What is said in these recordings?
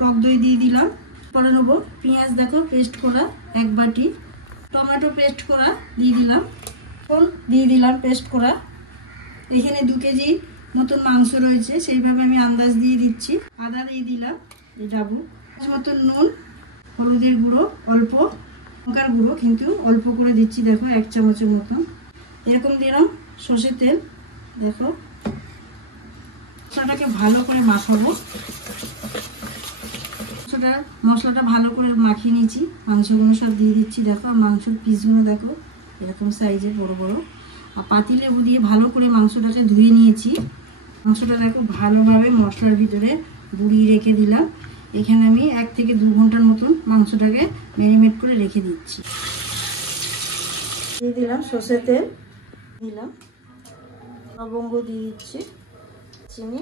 টক দই দিয়ে দিলাম। করে নেবো পেঁয়াজ দেখো পেস্ট করা 1 বাটি, টমেটো পেস্ট করা দিয়ে দিলাম, দিয়ে দিলাম পেস্ট করা। এখানে 2 কেজি মতন মাংস রয়েছে, সেইভাবে আমি আন্দাজ দিয়ে দিচ্ছি। আদা দিয়ে দিলাম, যাবো মতন নুন, হলুদের গুঁড়ো অল্প, লঙ্কার গুঁড়ো কিন্তু অল্প করে দিচ্ছি দেখো 1 চামচের মতন। এরকম দিলাম সর্ষের তেল। দেখো মশলাটাকে ভালো করে মাখাবো। মশলাটা ভালো করে মাখিয়ে নিয়েছি, মাংসগুলো সব দিয়ে দিচ্ছি। দেখো মাংসের পিসগুলো দেখো এরকম সাইজের বড় বড়। আর পাতিলেবু দিয়ে ভালো করে মাংসটাকে ধুয়ে নিয়েছি। মাংসটা দেখো ভালোভাবে মশলার ভিতরে গুঁড়িয়ে রেখে দিলাম। এখানে আমি 1 থেকে 2 ঘন্টার মতন মাংসটাকে ম্যারিনেট করে রেখে দিচ্ছি। দিয়ে দিলাম সর্ষের তেল, দিলাম লবঙ্গ দিয়ে দিচ্ছি, চিনি,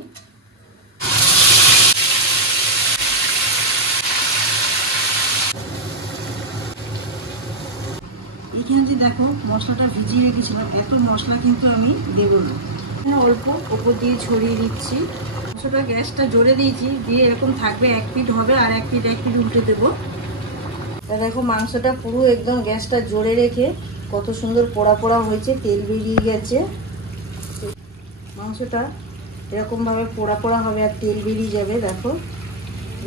এখানে যে দেখো মশলাটা ভিজিয়ে রেখেছিলাম, এত মশলা কিন্তু আমি দেব না, অল্প উপর দিয়ে ছড়িয়ে দিচ্ছি। মাংসটা গ্যাসটা জোরে দিয়েছি, দিয়ে এরকম থাকবে 1 পিঠ হবে আর 1 পিঠ উল্টে দেবো। দেখো মাংসটা পুরো একদম গ্যাসটা জোরে রেখে কত সুন্দর পোড়া পোড়া হয়েছে, তেল বেরিয়ে গেছে। মাংসটা এরকমভাবে পোড়া পোড়া হবে আর তেল বেরিয়ে যাবে দেখো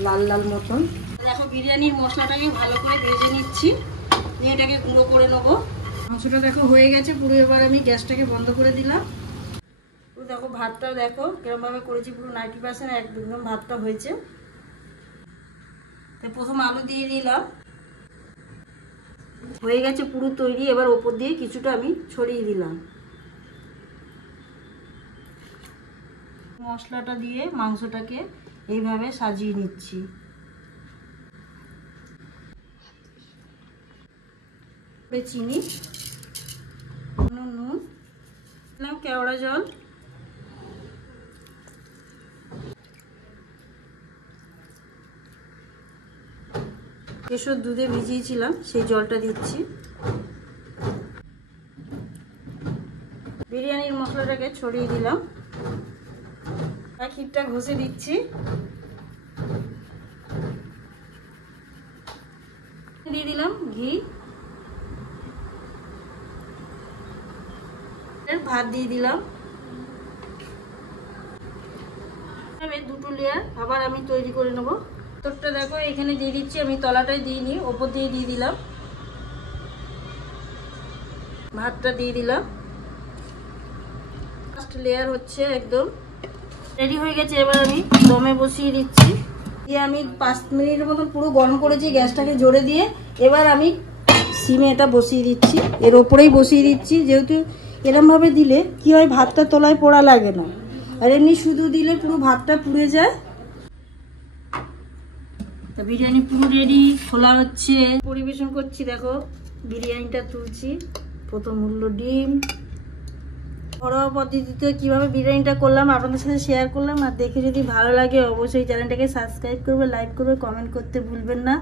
লাল লাল মতন। দেখো বিরিয়ানির মশলাটাকে ভালো করে ভেজে নিচ্ছি, নিয়ে এটাকে গুঁড়ো করে নেবো। মাংসটা দেখো হয়ে গেছে পুরো, এবার আমি গ্যাসটাকে বন্ধ করে দিলাম। পুরো দেখো ভাতটা দেখো কিরমভাবে করেছি, পুরো 90% একদম ভাতটা হয়েছে। প্রথম আলু দিয়ে দিলাম, হয়ে গেছে পুরো তৈরি। এবার ওপর দিয়ে কিছুটা আমি ছড়িয়ে দিলাম। মশলাটা দিয়ে মাংসটাকে এইভাবে সাজিয়ে নিচ্ছি। চিনি, নুন দিলাম, কেওড়া জল, কেশর দুধে ভিজিয়েছিলাম সেই জলটা দিচ্ছি। বিরিয়ানির মশলাটাকে ছড়িয়ে দিলাম, ক্ষীরটা ঘষে দিচ্ছি, দিয়ে দিলাম ঘি, ভাত দিয়ে দিলাম। 2টো লেয়ার আবার আমি তৈরি করে নেবো। তোরটা দেখো এখানে দিয়ে দিচ্ছি, আমি তলাটাই দিইনি, ওপর দিয়ে দিয়ে দিলাম। ভাতটা দিয়ে দিলাম, ফার্স্ট লেয়ার হচ্ছে একদম রেডি হয়ে গেছে। এবার আমি দমে বসিয়ে দিচ্ছি, দিয়ে আমি 5 মিনিটের মতন পুরো গরম করেছি গ্যাসটাকে জোরে দিয়ে। এবার আমি সিমে এটা বসিয়ে দিচ্ছি, এর ওপরেই বসিয়ে দিচ্ছি, যেহেতু এরমভাবে দিলে কি হয় ভাতটা তলায় পোড়া লাগে না, আর এমনি শুধু দিলে পুরো ভাতটা পুড়ে যায়। তা বিরিয়ানি পুরো রেডি, খোলা হচ্ছে, পরিবেশন করছি। দেখো বিরিয়ানিটা তুলছি, প্রথম হলো ডিম। ঘরোয়া পদ্ধতিতে কিভাবে বিরিয়ানিটা করলাম আপনাদের সাথে শেয়ার করলাম। আর দেখে যদি ভালো লাগে অবশ্যই চ্যানেলটাকে সাবস্ক্রাইব করবে, লাইক করবে, কমেন্ট করতে ভুলবেন না।